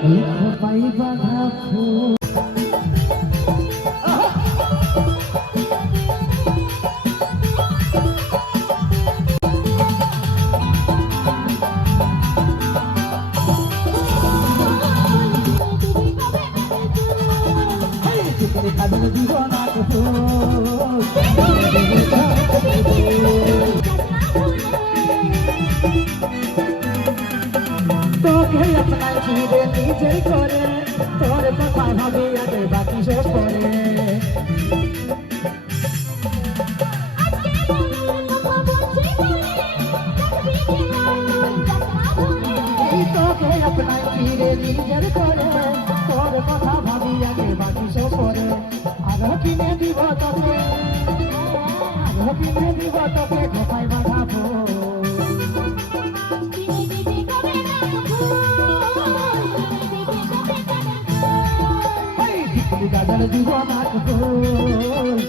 খোপাই বাঁধা ফুল কাজল জীবনাথ তোকে আপনার ফিরে নিজে করে তোর কথা ভাবি আগে বাকি শেষ করে তোকে আপনার ফিরে নিজের করে তোর কথা ভাবি আগে বাকি শেষ করে আরো কিনে দিব তোকে খোপাই বাঁধাবো গাজল জীবনাথ ফুল